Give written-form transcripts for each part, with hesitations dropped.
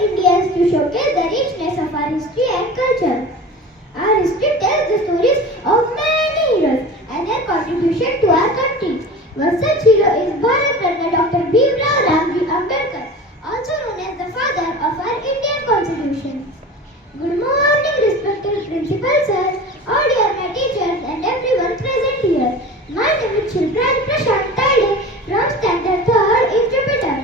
Indians to showcase the richness of our history and culture. Our history tells the stories of many heroes and their contribution to our country. One such hero is Bharat Ratna Dr. Bhimrao Ramji Ambedkar, also known as the father of our Indian Constitution. Good morning, respected principal sir, all dear my teachers and everyone present here. My name is Shilpraj Prashant Tade from Standard 3rd Interpreter.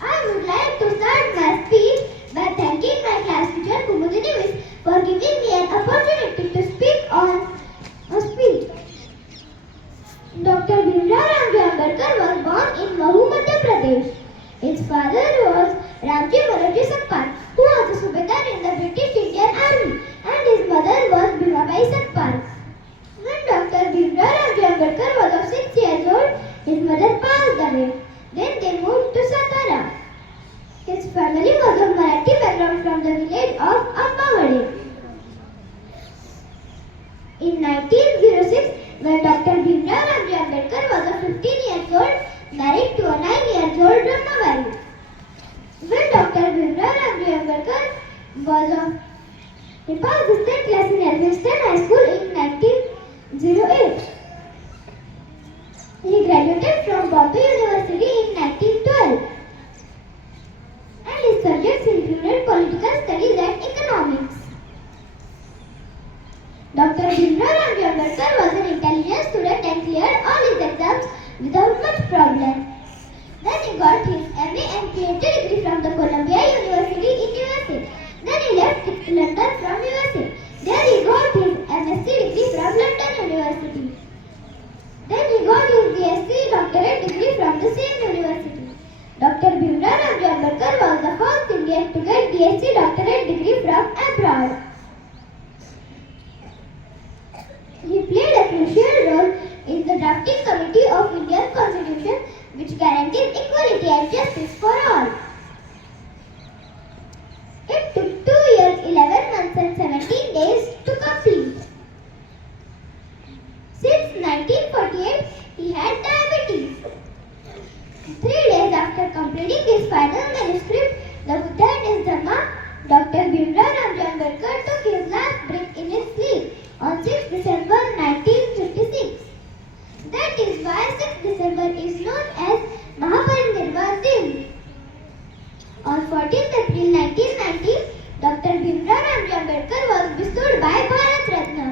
I would like to start my speech by thanking my class teacher Kumudini Miss for giving me an opportunity to speak on a speech. Dr. Bhimrao Ramji Ambedkar was born in Mahu, Madhya Pradesh. His father was Ramji Manoji Sakpal, who was a Subedar in the British Indian Army, and his mother was Bhimabai Sakpal. When Dr. Bhimrao Ramji Ambedkar was of 6 years old, his mother passed away. Then they moved to Satara. His family was of Marathi background from the village of Ambavade. In 1906, when Dr. Bhimrao Ramji Ambedkar was of 15 years old, married to a 9-year-old Brahmavari. When Dr. Bhimrao Ramji Ambedkar he passed the state class in Elphinstone High School in 1908. He graduated from Bombay University in 1912. And his subjects included political studies and economics. Dr. Bhimrao Ramji Ambedkar was an intelligent student and cleared all his exams without much problem. Then he got his MA and PhD degree from the Columbia University in USA. Then he left London from USA. There he got his MSc degree from London University. Then he got his BSc doctorate degree from the same university. Dr. Bhimrao Ramji Ambedkar was the first Indian to get DSc doctorate degree from abroad. He played a crucial role in the drafting committee of Indian Constitution, which guarantees equality and justice for all. It took 2 years, 11 months and 17 days to complete. Since 1948, he had diabetes. 3 days after completing his final manuscript, The Buddha and His Dhamma, Dr. Bhimrao Ramji Ambedkar took his last breath in his sleep on 6 December 1956. That is why 6 December is known as Mahaparinirvan Din. On 14th April 1990, Dr. Bhimrao Ramji Ambedkar was bestowed by Bharat Ratna.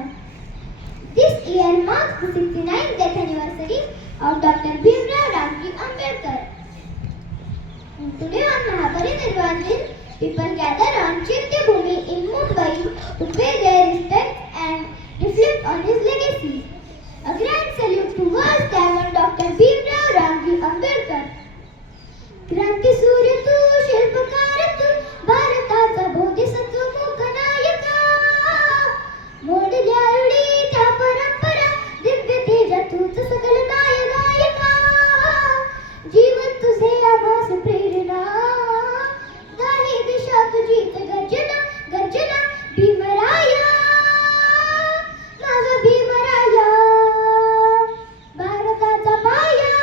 This year marks the 69th death anniversary of Dr. Bhimrao Ramji Ambedkar. Today on Mahaparinirvan Din, people gather on Chaityabhumi in Mumbai to pay their respects and reflect on his legacy. A grand salute to world diamond Dr. Bhimrao Ramji Ambedkar. क्रांती सूर्य तू शिल्पकार तू भारताचा बोधिसत्व मुख नायका मोडल्या रूढी त्या परंपरा दिव्य तेज तूच सकल नायका जीवन तुझे आभास प्रेरणा दाही दिशा तुझीच गर्जना गर्जना भीमराया माझा भीमराया भारताचा पाया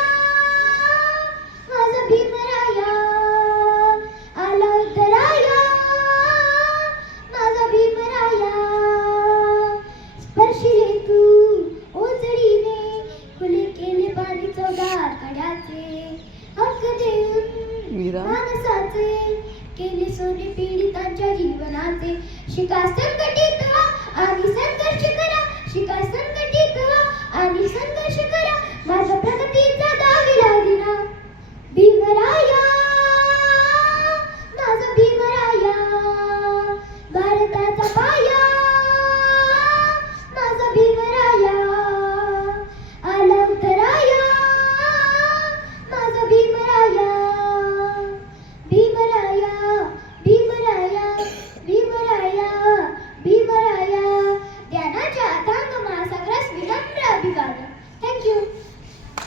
माझा भीमराया आला उतराया माझा भीमराया स्पर्शिले तू ओझडीने खुले केले बाणी चौदार कड्याचे हक्क देऊन मानसाचे केले सोने पीडितांच्या जीवनाचे शिका संघटित व्हा आणि संघर्ष